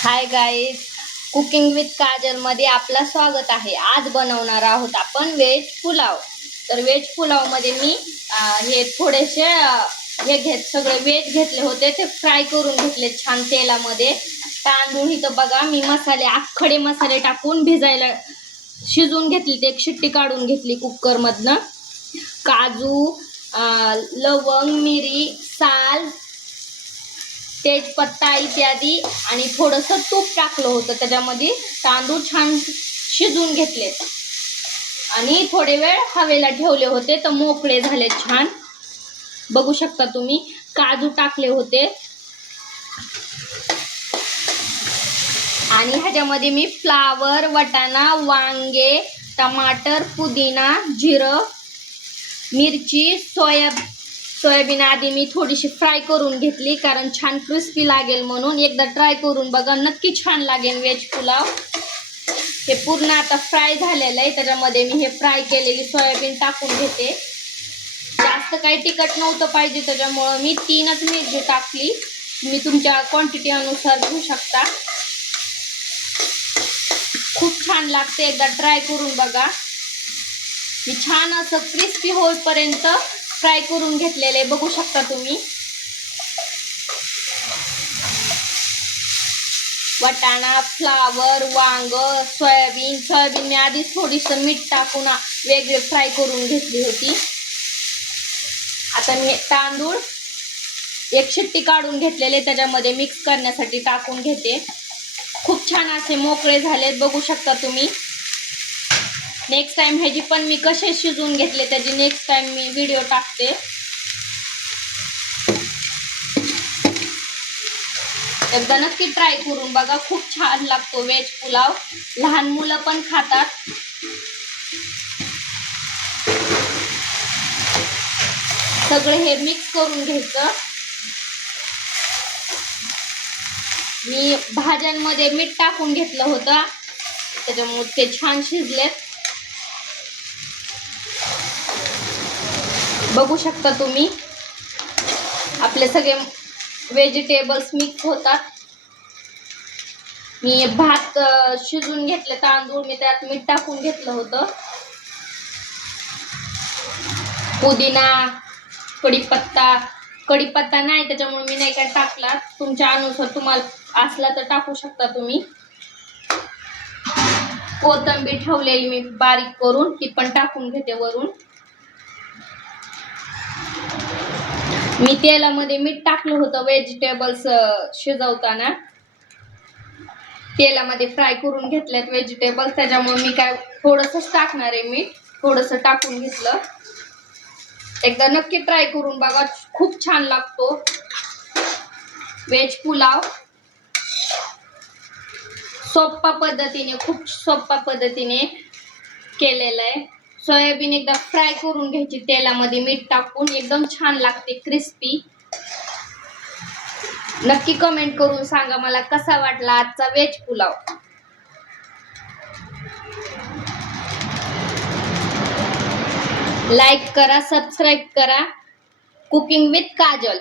Hi guys, cooking with Kajal मध्ये आपलं स्वागत आहे। आज बनवणार आहोत आपण व्हेज पुलाव। तर व्हेज पुलाव मध्ये मी हे थोडेसे सगळे व्हेज घेतले होते, ते फ्राय करून घेतले छान तेलामध्ये। तांदूळ इथं बघा मी मसाले खडे मसाले टाकून भिजायला शिजवून घेतली, ते एक शिट्टी काढून घेतली कुकर मधनं। काजू, लवंग, मिरी, साल, तेजपत्ता इत्यादी आणि थोडंसं तूप टाकलं होतं त्याच्यामध्ये। तांदूळ छान शिजवून घेतले आणि थोडे वेळ हवेला ठेवले होते, तर मोकळे झाले छान। बघू शकता तुम्ही, काजू टाकले होते आणि ह्याच्यामध्ये मी फ्लावर, वाटाणा, वांगे, टमाटर, पुदिना, जिरं, मिरची, सोयाबीन आधी मी थोडीशी फ्राय करून घेतली, कारण छान क्रिस्पी लागेल म्हणून। एकदा ट्राय करून बघा, नक्की छान लागेल व्हेज पुलाव। हे पूर्ण आता फ्राय झालेलं आहे, त्याच्यामध्ये मी हे फ्राय केलेली सोयाबीन टाकून घेते। जास्त काही तिखट नव्हतं पाहिजे, त्याच्यामुळं मी 3च मिरची टाकली। मी तुमच्या क्वांटिटी अनुसार घेऊ शकता। खूप छान लागते, एकदा ट्राय करून बघा। मी छान असं क्रिस्पी होईपर्यंत फ्राय करून घेतलेले, बघू शकता तुम्ही। वाटाणा, फ्लावर, वांग, सोयाबीन मी आधीच थोडीसं मीठ टाकून वेगळे फ्राय करून घेतली होती। आता मी तांदूळ एक शिट्टी काढून घेतलेले त्याच्यामध्ये मिक्स करण्यासाठी टाकून घेते। खूप छान असे मोकळे झालेत, बघू शकता तुम्ही। नेक्स्ट टाइम ह्याची पण मी कसे शिजवून घेतले त्याची नेक्स्ट टाइम मी व्हिडिओ टाकते। एकदा नक्की ट्राय करून बघा, खूप छान लागतो व्हेज पुलाव। लहान मुलं पण खातात। सगळे हे मिक्स करून घ्यायचं। मी भाज्यांमध्ये मीठ टाकून घेतलं होतं, त्याच्यामुळे ते छान शिजलेत, बघू शकता तुम्ही। आपले सगळे व्हेजिटेबल्स मिक्स होतात। मी भात शिजून घेतले, तांदूळ मी त्यात मीठ टाकून घेतलं होतं। पुदिना, कढीपत्ता नाही त्याच्यामुळे मी नाही काय टाकला, तुमच्या अनुसार तुम्हाला असला तर टाकू शकता तुम्ही। कोथिंबीर ठेवलेली मी बारीक करून, ती पण टाकून घेते वरून। मी तेलामध्ये मीठ टाकलं होतं व्हेजिटेबल्स शिजवताना, तेलामध्ये फ्राय करून घेतलेत व्हेजिटेबल्स, त्याच्यामुळे मी काय थोडंसंच टाकणार आहे मीठ, थोडंसं टाकून घेतलं। एकदा नक्की ट्राय करून बघा, खूप छान लागतो व्हेज पुलाव। खूप सोप्या पद्धतीने केलेलं आहे। सोयाबीन एकदा फ्राय करून घ्यायची तेलामध्ये मीठ टाकून, एकदम छान लागते क्रिस्पी। नक्की कमेंट करून सांगा मला कसा वाटला आजचा व्हेज पुलाव। लाईक करा, सबस्क्राईब करा। Cooking with Kajal.